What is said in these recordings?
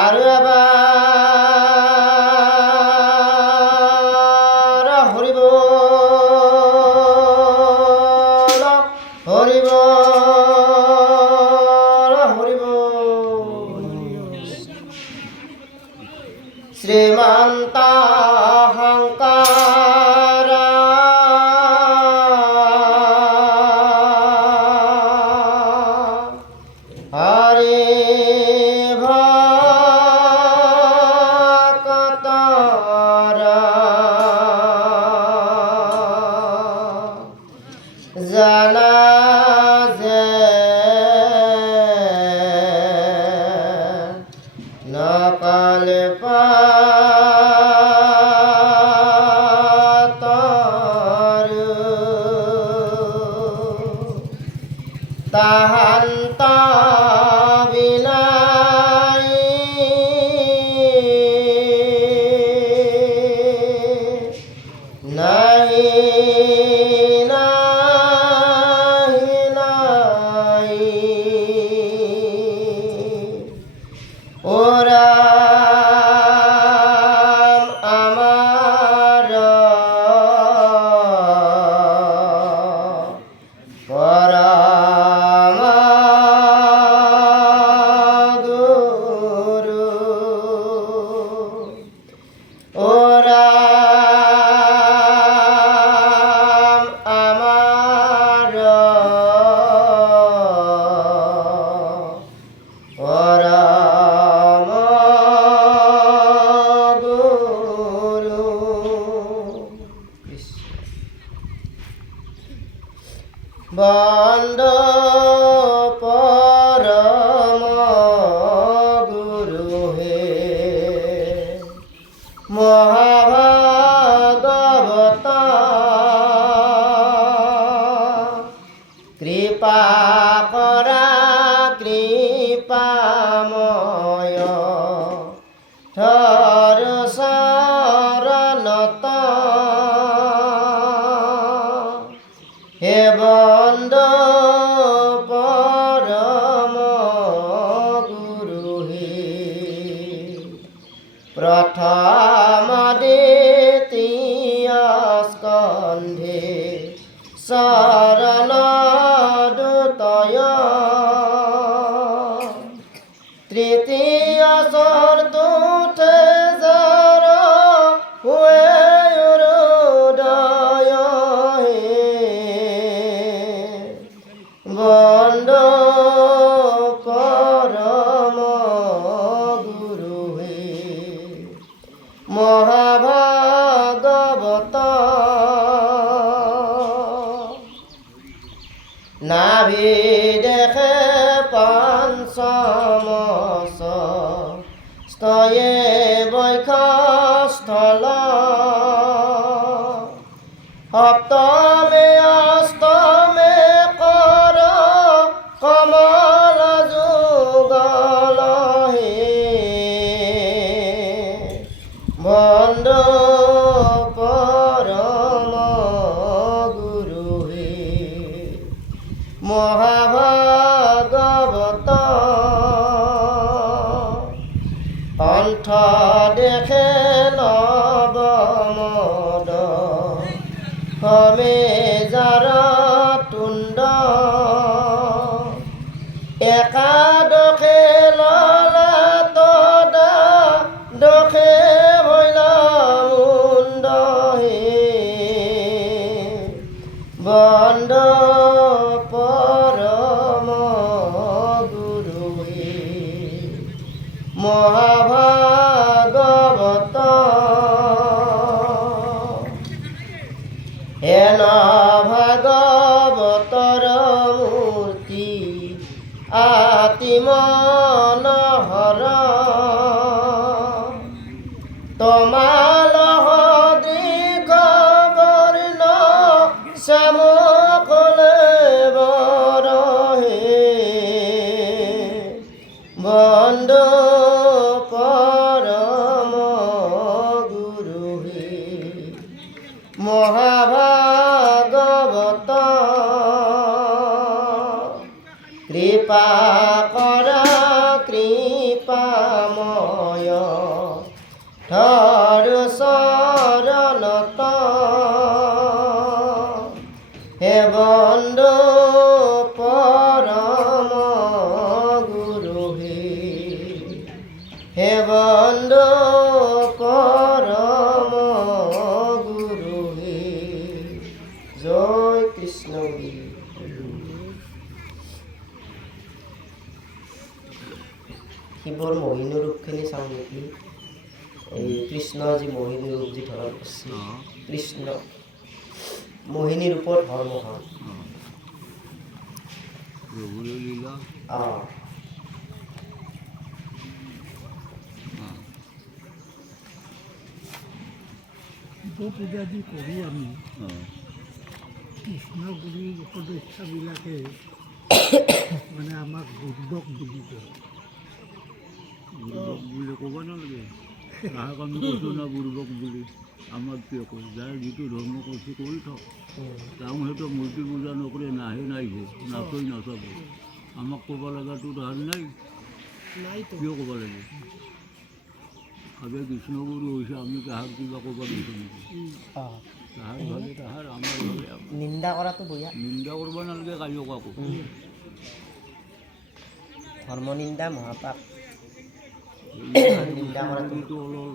আৰু এবাৰ হৰি বল হৰি বল হৰি বল। শ্ৰীমন্ত শংকৰ হৰি ভকতৰ জানা যে নকলে পাতৰু তাহান্ত বিনাই নাহি নাহি নাই ওৰা আমাৰ পৰম গুৰু ওৰা আমাৰ পৰম গুৰু। বন্দ পৰম গুৰু হে মহাভাগবত কৃপা কৰা কৃপাময় ধৰ চৰণত হে বন্দ পৰম গুৰু হে প্ৰথম দ্বিতীয় স্কন্ধে চৰণ দুতয় তৃতীয় চতুৰ্থ জাৰ হুৱে উদয় হে বন্দ পৰম গুৰু হে মহাভাগবত নাভি দেখে পঞ্চমস স্তয়ে বৈখস্থল সপ্তমে অষ্টমে কৰ কমল যুগল হে বন্দ পৰম গুৰু হে মহাভাগবত কণ্ঠ দেখে নৱমদ হমে যাৰ তুণ্ড একাদশে ললাট দশে ভৈল মুণ্ড হে বন্দ পৰম গুৰু হে মহাভাগবত হেন ভাগৱতৰ মূৰ্তি আতিমনহৰ তমাল দীৰ্ঘ বৰ্ণ শ্যামকলে বৰ হে বন্দ পৰম গুৰু হে মহাভাগৱত কৃপা কৰা কৃপাময় ভণ্ড পৰম গুৰু হে জয় কৃষ্ণ শিৱৰ মোহিনী ৰূপখিনি চাওঁ নেকি এই কৃষ্ণ যি মোহিনী ৰূপ যি ধৰণ কৰিছে কৃষ্ণ মোহিনী ৰূপত হৰমোহন পূজা যি কৰোঁ আমি কৃষ্ণগুৰুৰ সদস্যবিলাকে মানে আমাক বুৰ্বক বুলি কয় বুৰ্বক বুলি ক'ব নালাগে তাহাক আমি কৈছোঁ না বুৰ্বক বুলি আমাক কিয় কয় যাৰ যিটো ধৰ্ম কৰিছে কৰি থাক তেওঁ সেইটো মূৰ্তি পূজা নকৰে নাহে নাইছে নাচই নাচাব আমাক ক'ব লগাটো তাহাৰ নাই কিয় ক'ব লাগে আগে কৃষ্ণগুৰু হৈছে আমি তাহাক কিবা ক'ব দিছোঁ নেকি তাহাৰ ভালে তাহাৰ আমাৰ ভালে নিন্দা কৰাটো বঢ়িয়া নিন্দা কৰিব নালাগে কাইও কাকো ধৰ্ম নিন্দা মহাপাপ নিন্দা কৰাটো যিটো অলপ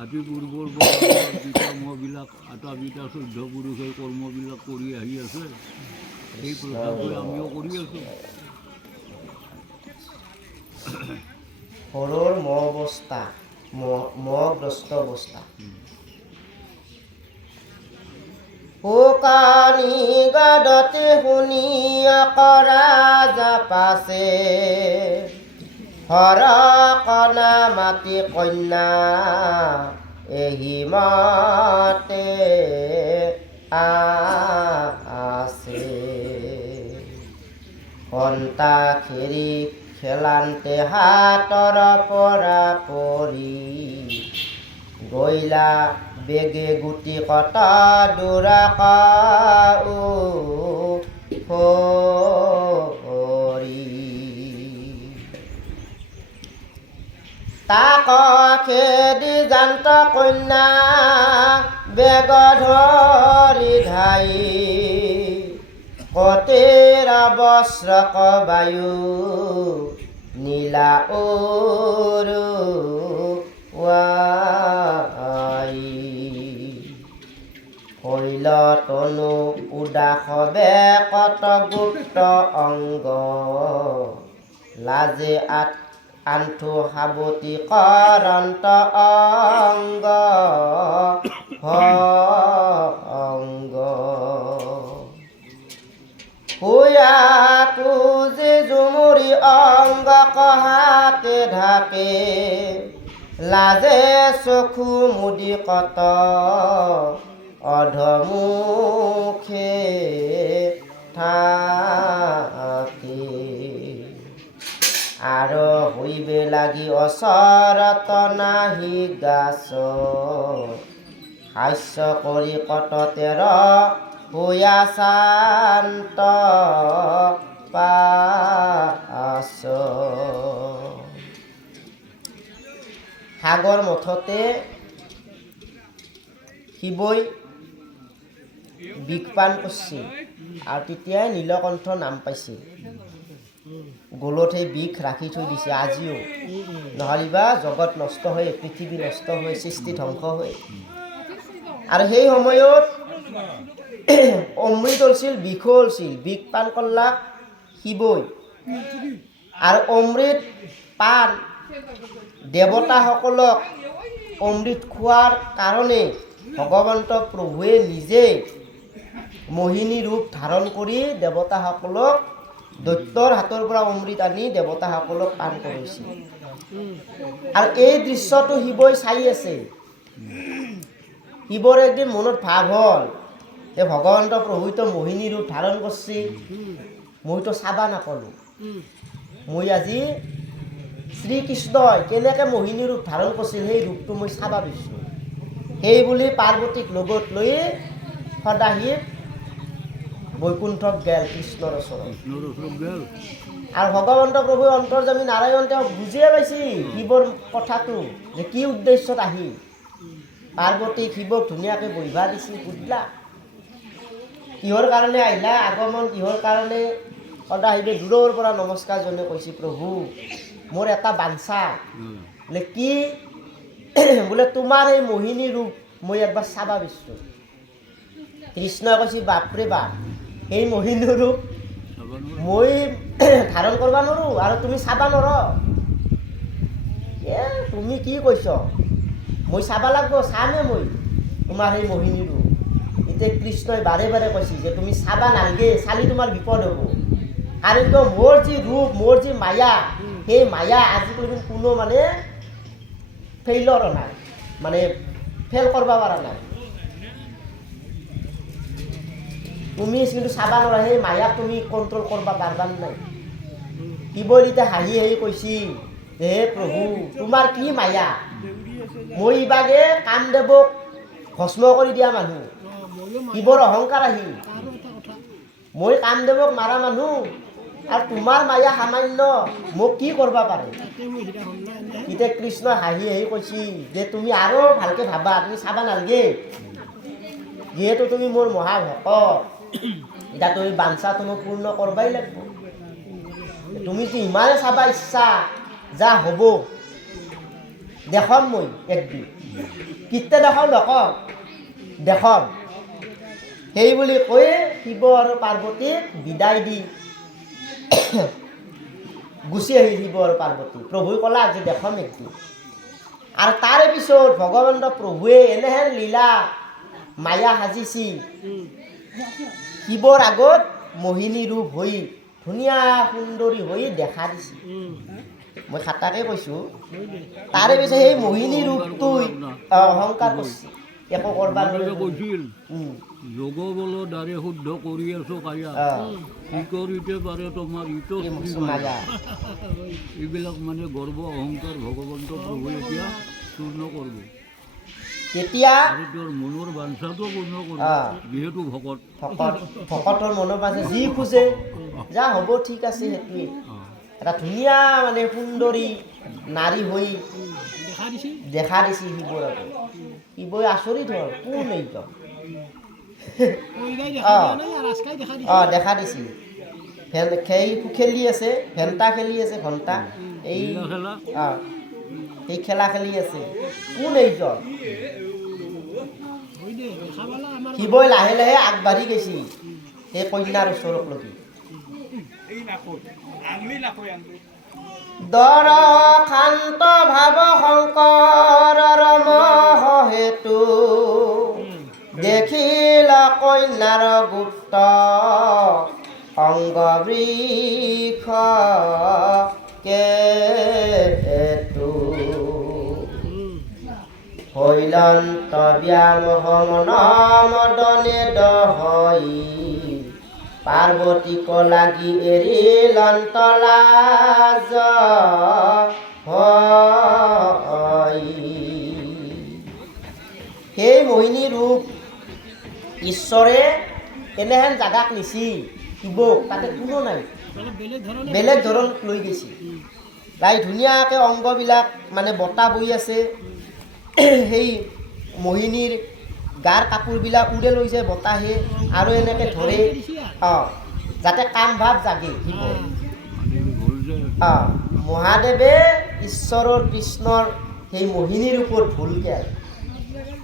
আদি পূৰ্বৰ পৰা যি কৰ্মবিলাক আটাবিটা 14 পুৰুষৰ কৰ্মবিলাক কৰি আহি আছে সেই প্ৰচাৰকৈ আমিও কৰি আছোঁ সৰুৰ অৱস্থা মগ্ৰস্ত অৱস্থা শুকানি গাদতে শুনি কৰা জাপাছে হৰ কণা মাতি কন্যা এহি মাতে আছে কণ্টা খেৰি খেলান্তে হাতৰ পৰা পৰি গইলা বেগে গুটি কটা দূৰা তাক খেদি জান্ত কন্যা বেগ ধৰি ধাই কতেৰা বস্ত্ৰক বায়ু নীলা শৈল তনু উদাস বেকত গুপ্ত অংগ লাজে আঁঠু সাৱতি কৰন্ত অংগ অংগ হুয়া কুজি জুমুৰি অংগ কহাতে ঢাকে লাজে চকু মুদি কত অধমুখে থাকে আৰু হইবে লাগি অচৰত নাহি গাছ হাস্য কৰি কটতেৰ হুয়া শান্ত পাছ সাগৰ মঠতে শিৱই বিগপান কৰিছিল আৰু তেতিয়াই নীলকণ্ঠ নাম পাইছিল গলত সেই বিষ ৰাখি থৈ দিছে আজিও নহ'লেবা জগত নষ্ট হয় পৃথিৱী নষ্ট হয় সৃষ্টি ধ্বংস হয় আৰু সেই সময়ত অমৃত ওলছিল বিষো ওলছিল বিষ পান কৰলাক শিৱই আৰু অমৃত পান দেৱতাসকলক অমৃত খোৱাৰ কাৰণে ভগৱন্ত প্ৰভুৱে নিজে মোহিনী ৰূপ ধাৰণ কৰি দেৱতাসকলক দৈত্যৰ হাতৰ পৰা অমৃত আনি দেৱতাসকলক পান কৰিছিল আৰু এই দৃশ্যটো শিৱই চাই আছে শিৱৰ একদিন মনত ভাৱ হ'ল যে ভগৱন্ত প্ৰভুতো মোহিনী ৰূপ ধাৰণ কৰিছে মইতো চাবা নাপালোঁ মই আজি শ্ৰীকৃষ্ণই কেনেকৈ মোহিনী ৰূপ ধাৰণ কৰিছিল সেই ৰূপটো মই চাবা বিচাৰোঁ সেই বুলি পাৰ্বতীক লগত লৈ সদাশিৱ বৈকুণ্ঠক গেল কৃষ্ণৰ ওচৰত আৰু ভগৱন্ত প্ৰভুৱে অন্তৰ্যামী নাৰায়ণ তেওঁ বুজিয়ে পাইছে শিৱৰ কথাটো যে কি উদ্দেশ্যত আহি পাৰ্বতীক শিৱক ধুনীয়াকৈ বহিবা দিছিল সুধিলা কিহৰ কাৰণে আহিলা আগমন কিহৰ কাৰণে সদাশিৱে দূৰৰ পৰা নমস্কাৰ জনাই কৈছে প্ৰভু মোৰ এটা বাঞ্ছা বোলে কি বোলে তোমাৰ এই মোহিনী ৰূপ মই একবাৰ চাবা বিচাৰোঁ কৃষ্ণই কৈছে বাপৰে বাপ সেই মোহিনী ৰূপ মই ধাৰণ কৰিব নোৱাৰোঁ আৰু তুমি চাবা নোৱাৰা এ তুমি কি কৈছ মই চাবা লাগিব চামে মই তোমাৰ সেই মোহিনী ৰূপ এতিয়া কৃষ্ণই বাৰে বাৰে কৈছে যে তুমি চাবা নালাগে চালি তোমাৰ বিপদ হ'ব কাৰণ কিয় মোৰ যি ৰূপ মোৰ যি মায়া সেই মায়া আজিকালি কোনো মানে ফেইলৰ নাই মানে ফেইল কৰিব পৰা নাই তুমি কিন্তু চাবা নোৱাৰা সেই মায়াক তুমি কণ্ট্ৰল কৰিব পাৰিবা নাই শিৱই এতিয়া হাঁহি হাঁহি কৈছি হে প্ৰভু তোমাৰ কি মায়া মই ইবাগে কামদেৱক ভস্ম কৰি দিয়া মানুহ শিৱৰ অহংকাৰ আহিল মই কামদেৱক মাৰা মানুহ আৰু তোমাৰ মায়া সামান্য মোক কি কৰিব পাৰে এতিয়া কৃষ্ণই হাঁহি হাঁহি কৈছি যে তুমি আৰু ভালকৈ ভাবা তুমি চাবা নালাগে যিহেতু তুমি মোৰ মহাভকত এতিয়া তুমি বাঞ্ছাটো মোক পূৰ্ণ কৰিবই লাগিব তুমি যে ইমানে চাবা ইচ্ছা যা হ'ব দেখম মই একদিন কেতিয়া দেখাম নকওঁ দেখম সেই বুলি কৈ শিৱ আৰু পাৰ্বতীক বিদায় দি গুচি আহিল শিৱ আৰু পাৰ্বতী প্ৰভুই ক'লা যে দেখম একদিন আৰু তাৰে পিছত ভগৱন্ত প্ৰভুৱে এনেহেন লীলা মায়া সাজিছি শিৱৰ আগত মোহিনী ৰূপ হৈ ধুনীয়া সুন্দৰী হৈ দেখা দিছে মই খাটাকে কৈছোঁ তাৰে পিছত সেই মোহিনী ৰূপটোই অহংকাৰ কৰিছে একো কৰবা কৈছিল যোগ বল দ্বাৰে শুদ্ধ কৰি আছো কায়া কি কৰিতে পাৰে তোমাৰ ইটো এইবিলাক মানে গৰ্ব অহংকাৰ ভগৱন্ত প্ৰভু এতিয়া পূৰ্ণ কৰিব তেতিয়া আৰু তেওঁৰ মনৰ বাঞ্ছাটো পূৰ্ণ কৰিব যিহেতু ভকত ভকতৰ মনৰ বাঞ্ছা যি খোজে যা হ'ব ঠিক আছে সেইটোৱে এটা ধুনীয়া মানে সুন্দৰী নাৰী হৈ দেখা দিছে শিৱৰ আগত শিৱই আচৰিত হ'ল কোন এইজন দেখা দিছিল খেলি আছে ঘণ্টা খেলি আছে ঘণ্টা এই খেলা খেলি আছে কোন এইজন শিৱই লাহে লাহে আগবাঢ়ি গৈছে সেই কন্যাৰ ওচৰত লগি দৰ শান্ত ভাৱ শংকৰৰ মহ হেতু দেখিল কন্যাৰ গুপ্ত অংগ বৃক্ষ কেতু হৈলন্ত ব্যামোহ মদনে দহই পাৰ্বতীক লাগি এৰিলন্ত লাজ সেই মোহিনী ৰূপ ঈশ্বৰে এনেহেন জাগাক নিছি শিৱক তাতে কোনো নাই বেলেগ ধৰণ লৈ গৈছে তাই ধুনীয়াকৈ অংগবিলাক মানে বতাহ বৈ আছে সেই মোহিনীৰ গাৰ কাপোৰবিলাক উৰে লৈ যায় বতাহে আৰু এনেকৈ ধৰে যাতে কাম ভাৱ জাগে শিৱ মহাদেৱে ঈশ্বৰৰ কৃষ্ণৰ সেই মোহিনীৰ ওপৰত ভুলকৈ আৰু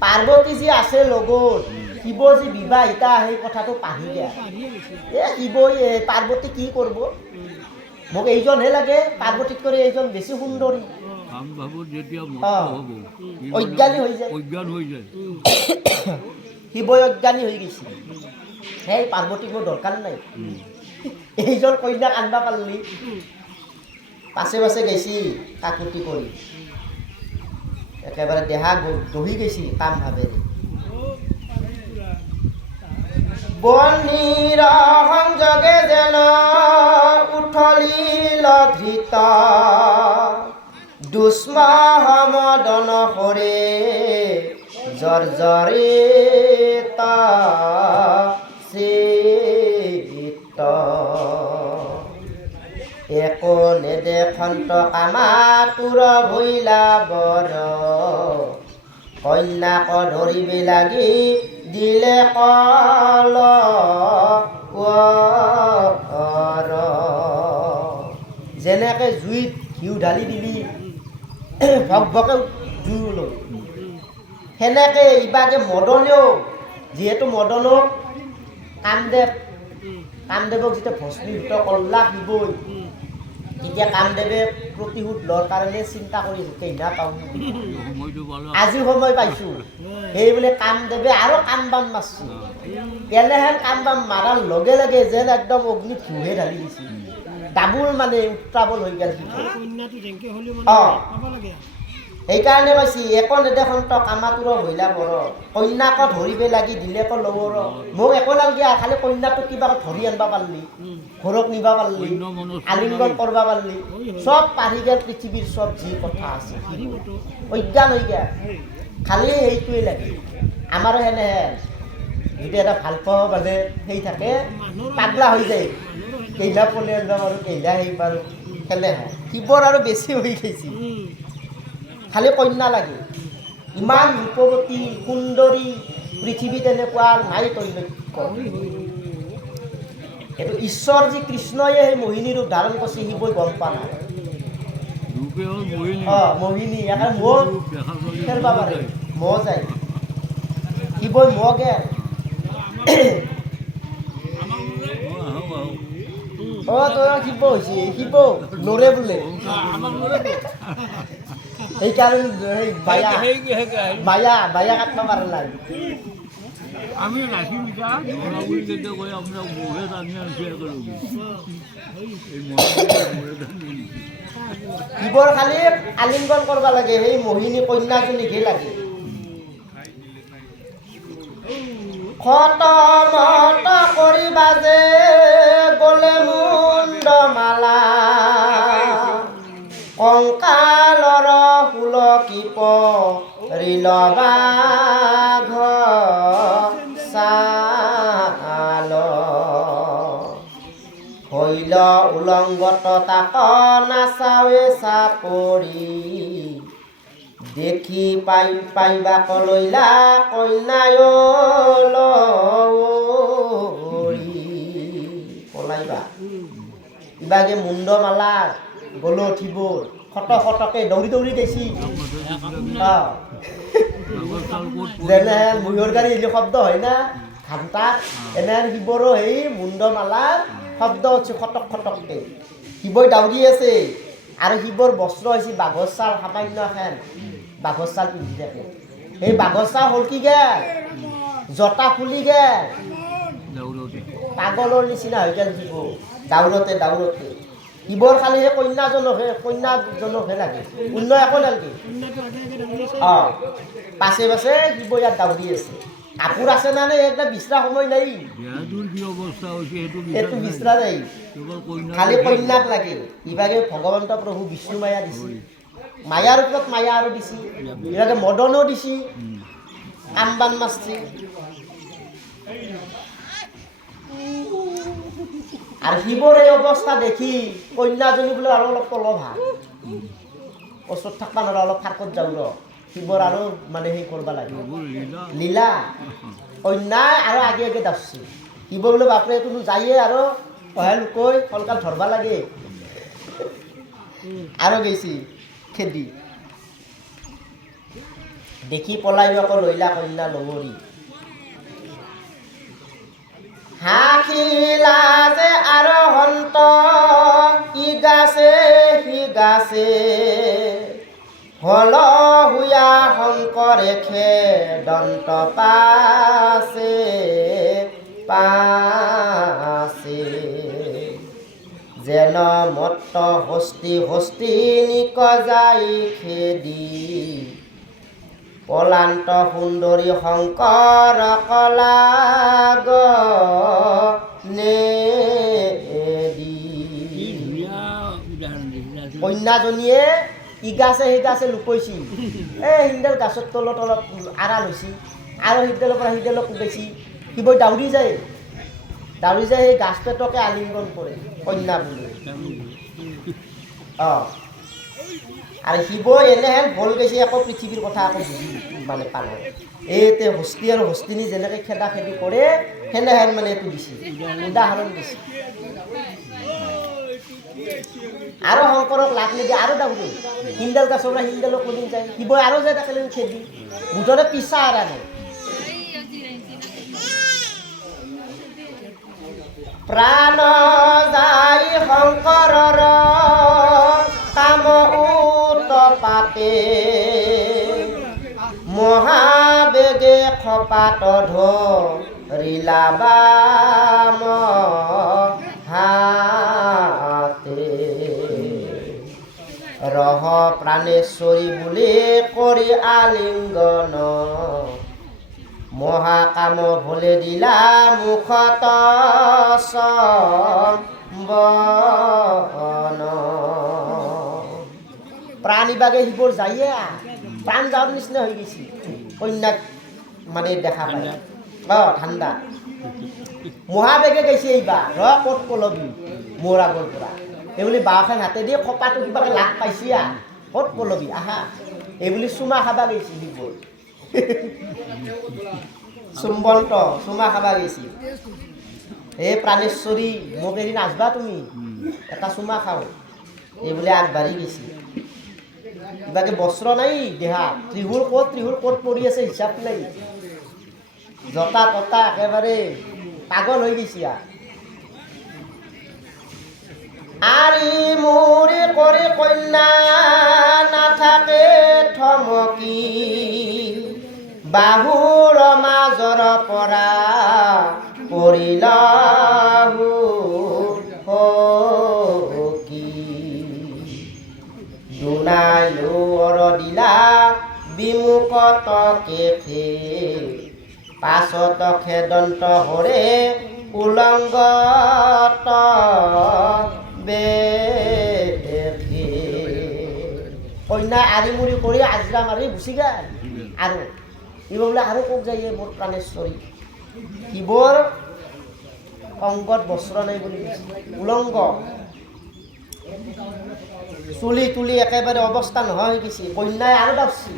পাৰ্বতী যি আছে লগত শিৱ যি বিবাহিতা সেই কথাটো পাহৰি যায় শিৱই পাৰ্বতী কি কৰিব মোক এইজনহে লাগে পাৰ্বতীত কৰি এইজন বেছি সুন্দৰী অজ্ঞানী হৈ যায় শিৱই অজ্ঞানী হৈ গৈছে সেই পাৰ্বতীক মোৰ দৰকাৰ নাই এইজন কন্যাক আনবা পাৰিলি পাছে পাছে গৈছি কাকুতি কৰি একেবাৰে দেহা দহি গৈছি কাম ভাৱেৰে বন্দিৰ সংযোগে যেন উঠলিল ধৃত দুষ্মহ মদন হৰে জৰ্জৰিত চিত্ত একো নেদেখন্ত কামাতুৰ ভৈলা বৰ কন্যাক ধৰিবে লাগি দিলে কল যেনেকৈ জুইত ঘিউ ঢালি দিলি ভক ভকে জুই লৈ সেনেকে ইবাগে মদনেও যিহেতু মদনক কামদেৱক যেতিয়া ভস্মীভূত কৰলা শিৱই তেতিয়া কামদেৱে প্ৰতিশোধ লোৱাৰ কাৰণে চিন্তা কৰি কেইনা পাওঁ সময়টো পালা আজি সময় পাইছোঁ সেই বোলে কামদেৱে আৰু কামবান মাৰছি কেলেহেন কামবান মাৰাৰ লগে লগে যেন একদম অগ্নিত ঘিউহে ঢালি দিছে ডাবুল মানে উত্ৰাৱল হৈ গ'ল সেইকাৰণে কৈছি একো নেদেখন্ত কামাতুৰ মহিলা বৰ কন্যাক ধৰিব লাগি দিলেক লবৰ মোক একো নালগিয়া খালি কন্যাটোক কিবা ধৰি আনবা পাৰিলি ঘৰক নিবা পাৰিলি আলিংগন কৰবা পাৰিলি চব পাৰি গেল পৃথিৱীৰ চব যি কথা আছে অজ্ঞান হৈ গেল খালি সেইটোৱে লাগে আমাৰো সেনেহেন যদি এটা ভাল পোৱা মানে সেই থাকে পাগলা হৈ যায় কেইলা পলে আনবা পাৰোঁ কেইলা সেই পাৰোঁ সেনেহেন শিৱৰ আৰু বেছি হৈ গৈছে খালি কন্যা লাগে ইমান ৰূপৱতী সুন্দৰী পৃথিৱীত এনেকুৱা নাই তৈলক্য এইটো ঈশ্বৰ যি কৃষ্ণয়ে সেই মোহিনী ৰূপ ধাৰণ কৰিছে শিৱই গম পোৱা নাই ৰূপে হ'ল মোহিনী মোহিনী একে মহ দেখা পালে খেলবা পাৰে মহ যায় শিৱই মহ গেল তই শিৱ হৈছে শিৱ নৰে বোলে সেইকাৰণে সেই বায়া কাটবা পাৰা নাই আমি নাচিম নৰা বুলি কেতিয়া কয় আপোনাক মোহে টানি আনছে একেলগে এই মোহে টানি শিৱৰ খালি আলিংগন কৰিব লাগে সেই মোহিনী কন্যাজনীকহে লাগে খতমত কৰিবা যে গলে মুণ্ডমালা কংকালৰ শুলকিপ ৰিলবা ঘাল হৈল উলংগত তাক নাচাৱে চাপৰি দেখি পাইবা কলৈলা কন্যায় পলাইবা ইবাগে মুণ্ডমালা গলো ঠিবোৰ খটকে দৌৰি দৌৰি গৈছি যেনে মূৰৰ গাড়ী এলি শব্দ হয় না ঘাণ্টা এনে শিৱৰো সেই মুণ্ডমালাৰ শব্দ হৈছে খটককে শিৱই দাউৰি আছে আৰু শিৱৰ বস্ত্ৰ হৈছে বাঘৰ ছাল সামান্য এখন বাঘৰ ছাল পিন্ধি থাকে সেই বাঘৰ ছাল হ'ল কি গেল জটা খুলি গেল পাগলৰ নিচিনা হৈ গেল শিৱ দাউৰতে শিৱৰ খালি সেই কন্যাজনকহে লাগে অন্য একো নালাগে পাছে শিৱ ইয়াত দাউৰি আছে কাপোৰ আছে না নে একদম বিচৰা সময় নাই এইটো বিচৰা নাই খালি কন্যাক লাগে ইভাগে ভগৱন্ত প্ৰভু বিষ্ণু মায়া দিছে মায়াৰ ওপৰত মায়া আৰু দিছে ইভাগে মদনো দিছে কামবান মাছছি আৰু শিৱৰ এই অৱস্থা দেখি কন্যাজনী বোলে আৰু অলপ তলভ ভাল ওচৰত থাকবা নোৱাৰা অলপ ফাৰ্কত যাওঁ ৰ শিৱৰ আৰু মানে সেই কৰিব লাগে লীলা কন্যাই আৰু আগে দাবছি শিৱ বোলে বাপৰে কোনো যায়ে আৰু সহায় লুকৈ কলকাত ধৰবা লাগে আৰু গৈছি খেদি দেখি পলাই আকৌ লৈলা কন্যা লগৰী হাকিলা যে আৰু হন্ত সিগাছে হল হুয়া শংকৰে দন্ত পাছে যেন মত্ত হস্তি নিক যাই খেদি পলান্ত সুন্দৰী শংকৰ কলাগ কন্যাজনীয়ে ইগাছে সিগাছে লুকাইছি সিডাল গাছৰ তলত অলপ আড়াল হৈছি আৰু সিডালৰ পৰা সিডালক কোবাইছি শিৱই দাউৰি যায় সেই গাছ পেটকে আলিংগন কৰে কন্যা বুলি আৰু শিৱই এনেহেন ভুল গৈছে আকৌ পৃথিৱীৰ কথা আকৌ বুজি মানে পালে এই হস্তি আৰু হস্তিনী যেনেকৈ খেদা খেদি কৰে সেনেহেন মানে এইটো দিছে উদাহৰণ দিছে আৰু শংকৰক লাগ নিদিয়ে আৰু ডাঙৰি হিন্দাল গাছৰ পৰা হিন্দালক লৈ যায় শিৱই আৰু যায় তাকে খেদি মুঠতে পিছা আৰু আনে প্ৰাণ যায় শংকৰৰ কাম উৎপাতে মহাবেগে খপাত ধৰিলা বাম হাতে ৰহ প্ৰাণেশ্বৰী বুলি কৰি আলিংগন মহাকাম ভলে দিলা মুখত সম্বন প্ৰাণ ইবাগে শিৱৰ যায়ে প্ৰাণ যাওয়ার নিচিনা হৈ গৈছে কন্যাক মানে দেখা পায় ঠাণ্ডা মহাবেগে গৈছে এইবাৰ ৰ ক'ত পলবি মোৰ আগৰ পৰা এইবুলি বাওখান হাতে দি খপাটো কিবাকে লাগ পাইছি ক'ত পলবি আহা এইবুলি চুমা খাবা গৈছে শিৱৰ চুম্বন্ত চুমা খাবা গৈছে হে প্ৰাণেশ্বৰী মোক এদিন আসবা তুমি এটা চুমা খাওঁ এইবুলি আগবাঢ়ি গৈছে কিবাকে বস্ত্ৰ নাই দেহা ত্ৰিশূল ক'ত পৰি আছে হিচাপ নাই জতা ততা একেবাৰে পাগল হৈ গৈছে আৰি মুৰি কৰি কন্যা নাথাকে থমকি বাহুৰ মাজৰ পৰা পৰিলাহু দুনাই লোৰ দিলা বিমুখত কেফে পাছত খেদন্ত হৰে উলংগত বেফে কন্যা আৰিমুৰি কৰি আজৰা মাৰি গুচি গ'ল আৰু শিৱ বোলে আৰু ক'ত যায় মোৰ প্ৰাণেশ্বৰী শিৱৰ অংগত বস্ত্ৰ নাই বুলি উলংগ চুলি তুলি একেবাৰে অৱস্থা নোহোৱা হৈ গৈছে কন্যাই আৰু দাবছি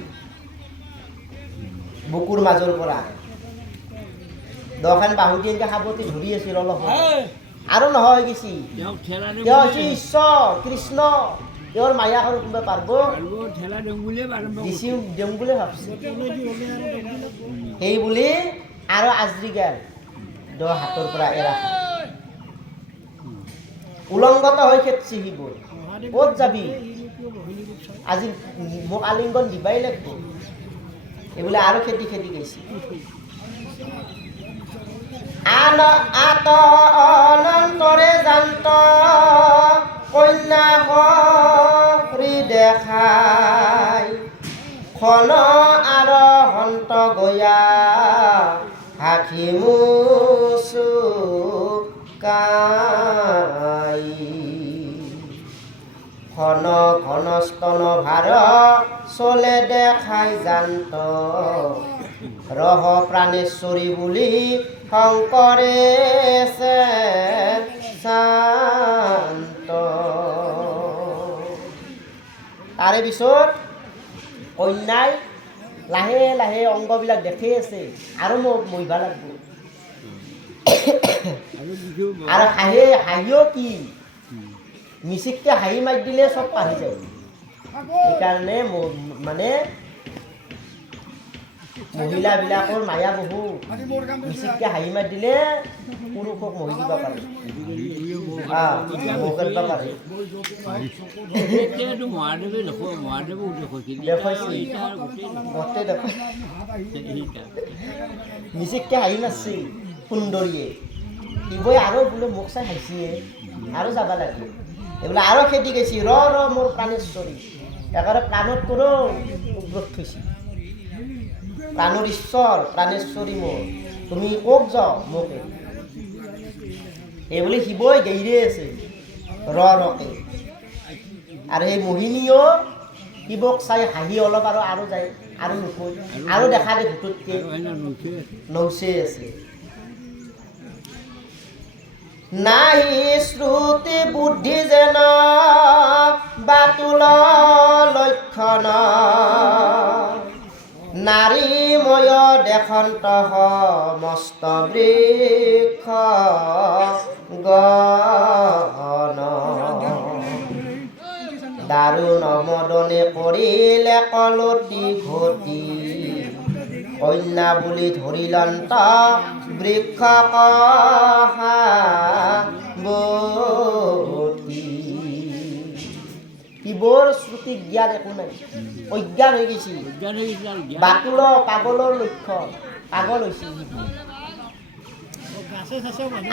বুকুৰ মাজৰ পৰা দহখান বাহু দি এনেকৈ সাৱটি ধৰি আছিল অলপ আৰু নোহোৱা হৈ গৈছে তেওঁ হৈছে ঈশ্বৰ কৃষ্ণ তেওঁৰ মায়াখন কোনোবা পাৰিব দিছি দিম বুলি ভাবছি সেই বুলি আৰু আজৰি গেল দহ হাতৰ পৰা এৰা উলংগত হৈ খেদছি শিৱৰ ক'ত যাবি আজি মোক আলিংগন দিবাই লাগিব এইবোলে আৰু খেদি খেদি গৈছে আত অনন্তৰে জান্ত কন্যা হৰি দেখাই খন আৰু হন্ত গয়া হাখি মুচু কাই ঘন ঘন স্তন ভাৰ চলে দেখাই জান্ত ৰহ প্ৰাণেশ্বৰী বুলি শংকৰে শান্ত তাৰে পিছত কন্যাই লাহে লাহে অংগবিলাক দেখি আছে আৰু মোক মহিবা লাগিব আৰু হাঁহিও কি মিচিককৈ হাঁহি মাৰি দিলে চব পাৰি যায় সেইকাৰণে মানে মহিলাবিলাকৰ মায়া বহু মিচিককৈ হাঁহি মাৰি দিলে পুৰুষক মহি দিব পাৰে মোক কৰিব পাৰে মিচিককৈ হাঁহি মাৰছি সুন্দৰীয়ে শিৱই আৰু বোলে মোক চাই হাঁহিছিয়ে আৰু যাব লাগে এইবোলে আৰু খেদি গৈছি ৰ মোৰ প্ৰাণেশ্বৰী একেবাৰে প্ৰাণত কৰোঁ উগ্ৰত থৈছি প্ৰাণৰ ঈশ্বৰ প্ৰাণেশ্বৰী মোৰ তুমি ক'ত যাওঁ মোক এইবুলি শিৱই গেইৰে আছে ৰকে আৰু সেই মোহিনীও শিৱক চাই হাঁহি অলপ আৰু যায় আৰু নুকৈ আৰু দেখা দে ভুটুতকৈ নৌচে আছে নাহি শ্ৰুতি বুদ্ধি যেন বাতুল লক্ষণ নাৰীময় দেখন্ত মস্ত বৃক্ষ গণ দাৰুণ অমদনে কৰিলে কলতি ঘটি কন্যা বুলি ধৰিলন্ত বৃক্ষ কহাৱতী। শিৱৰ শ্ৰুতি জ্ঞান একো নাই, অজ্ঞান হৈ গৈছে। অজ্ঞান হৈ গৈছে আৰু জ্ঞান বাতুল পাগলৰ লক্ষণ, পাগল হৈছে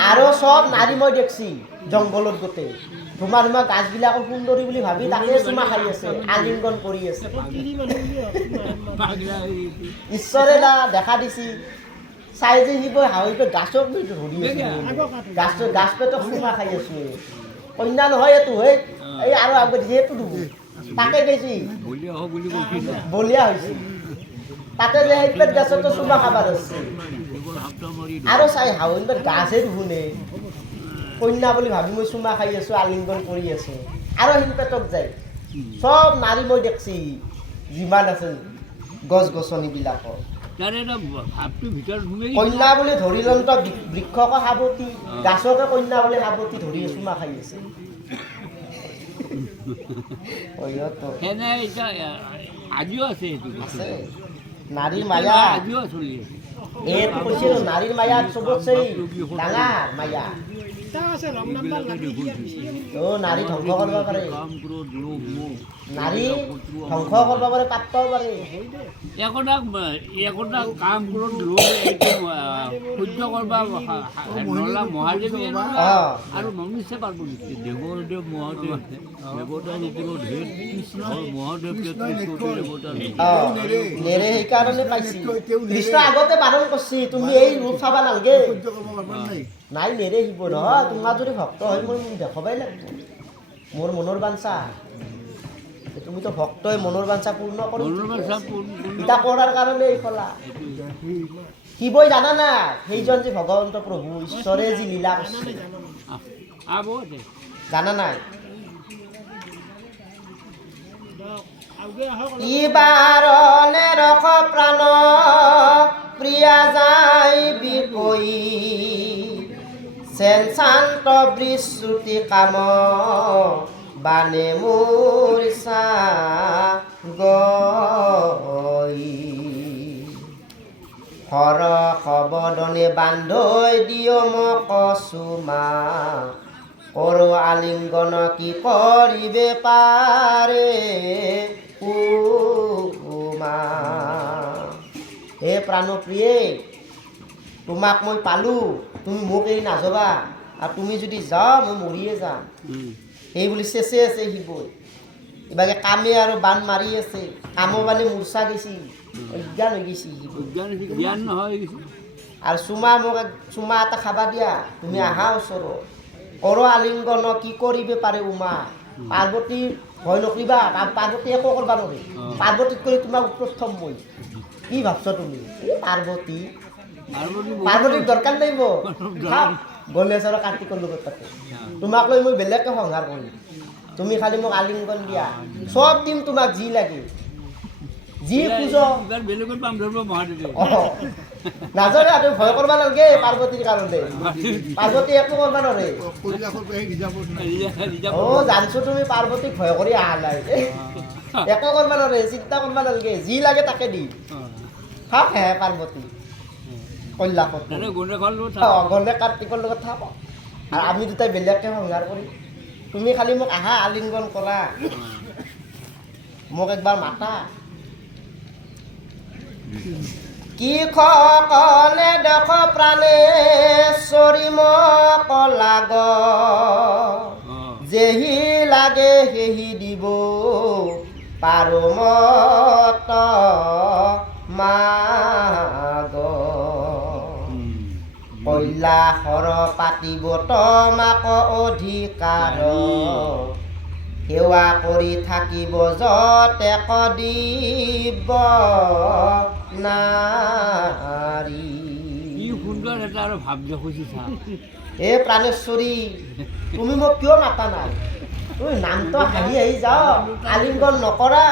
আৰু চব নাৰী মই দেখছি জংঘলত গোটেই ধুমা ধুমা গাছবিলাকো সুন্দৰী বুলি ভাবি তাকে চুমা খাই আছে, আলিংগন কৰি আছে। পাগলা হৈ গৈছে। ঈশ্বৰে দেখা দিছি চাই যে সি হাৱৈ গাছক ধৰি আছো, গাছ পেটক চুমা খাই আছো। কন্যা নহয় এইটো এই আৰু আগত যিহেতু ধুব তাকে গৈছি বলিয়া হওক বুলি কৈছিল না। বলিয়া হৈছে তাতে যে সেই পেট গাছতো চুমা খাব ধৰছি কেৱল হাপ্তা মাৰি আৰু চাই হাৱৈ গাছহে ধুনে কন্যা বুলি ভাবি মই চুমা খাই আছো, আলিংগন কৰি আছো আৰু সেই পেটক যায়। চব নাৰী মই দেখছি যিমান আছে গছ গছনিবিলাকৰ। তাৰে এটা ভাৱটোৰ ভিতৰত সোমাই কন্যা বুলি ধৰিলন্ত বৃক্ষকে সাৱতী, গাছকে কন্যা বুলি সাৱতী ধৰি চুমা খাই আছে। সেনে এতিয়া আজিও আছে এইটো আছে নাৰীৰ মায়া, আজিও চলি আছে। এইটো কৈছিলো নাৰীৰ মায়া চবতছে ডাঙৰ মায়া। এইবিলাকে দেখোন অ নাৰী ধ্বংস কৰিব পাৰে, কাম ক্ৰোধ লোভ মোহ নাৰী ধ্বংস কৰিব পাৰে, পাতব পাৰে। একোটা কাম ক্ৰোধ লোভ এইটো সহ্য কৰিব নলা মহাদেৱে আৰু মনুষ্য পাৰিব নেকি? দেৱদেৱ মহাদেৱ দেৱতাৰ ওপৰত ধেৰ মহাদেৱ দেৱতাৰ নেৰে সেইকাৰণে পাইছি। কৃষ্ণ আগতে বাৰণ কৰছি তুমি এই ৰূপ চাবা নালগে। নাই নেৰে শিব নহয়, তোমাৰ যদি ভক্ত হয় মই দেখাবই লাগিব মোৰ মনৰ বাঞ্ছা। তুমিতো ভক্তই মনৰ বাঞ্ছা পূৰ্ণ কৰি ইটা কৰাৰ কাৰণে এই কলা শিৱই জানা না সেইজন যে ভগৱন্ত প্ৰভু ঈশ্বৰে যি লীলা কৰিছে জানা নাই? ইবাৰনে ৰখ প্ৰাণ প্ৰিয়া যাই বিকৈ চেন শান্ত বিশ্ৰুতি কাম বানে মোৰ গৈ হৰ সবদনে বান্ধৈ দিয় মোক চুমা কৰ আলিংগন কি কৰিবে পাৰে উমা। হে প্ৰাণপ্ৰিয়ে তোমাক মই পালোঁ, তুমি মোক এৰি নাযাবা আৰু তুমি যদি যাওঁ মই মৰিয়ে যাম। এই বুলি চেঁচে আছে শিৱই। ইভাগে কামে আৰু বান মাৰি আছে, কামৰ বালি মূৰ্ছা গৈছি, অজ্ঞান হৈ গৈছি জ্ঞান নহয়। আৰু চুমা মোক চুমা এটা খাবা দিয়া, তুমি আহা ওচৰত কৰ আলিংগন কি কৰিবে পাৰে উমা। পাৰ্বতী ভয় নকৰিবা, পাৰ্বতী একো কৰবা নোৱাৰে। পাৰ্বতীত কৰি তোমাক প্ৰথম মই কি ভাবছ তুমি? পাৰ্বতী পাৰ্বতীক দৰকাৰ নাই গণেশ আৰু কাৰ্তিকৰ লগত তাতে তোমাক লৈ মই বেলেগকে সংহাৰ কৰিম। তুমি খালি মোক আলিংগন দিয়া, চব দিম তোমাক যি লাগে যি খোজ। বেলেগত পাম ধৰিব মহাদেৱে নাজানে তুমি ভয় কৰিব নালাগে পাৰ্বতীৰ কাৰণে। পাৰ্বতী একো কৰিব নোৱাৰে। জানছো তুমি পাৰ্বতীক ভয় কৰি অহা নাই, একো কৰিব নোৱাৰে, চিন্তা কৰিব নালাগে, যি লাগে তাকে দি থাক। হে পাৰ্বতী কল্যাণত গণেশ কাৰ্তিকৰ লগত থাক আৰু আমি দুটাই বেলেগকে সংহাৰ কৰিম। তুমি খালি মোক আহা আলিংগন কৰা, মোক একবাৰ মাতা। কি কলে দেখ প্ৰাণেশ্বৰী মোক লাগ যেহি লাগে সেহি দিব পাৰো মত মাগ কৈলাসৰ পাতিব তোমাক অধিকাৰ সেৱা কৰি থাকিব যতে দিব নাৰী। সুন্দৰ এটা আৰু ভাৱ দেখুৱাইছে চা। এ প্ৰাণেশ্বৰী তুমি মোক কিয় মাতা নাই? তুমি নামটো হাঁহি আহি যাওঁ, আলিংগন নকৰা।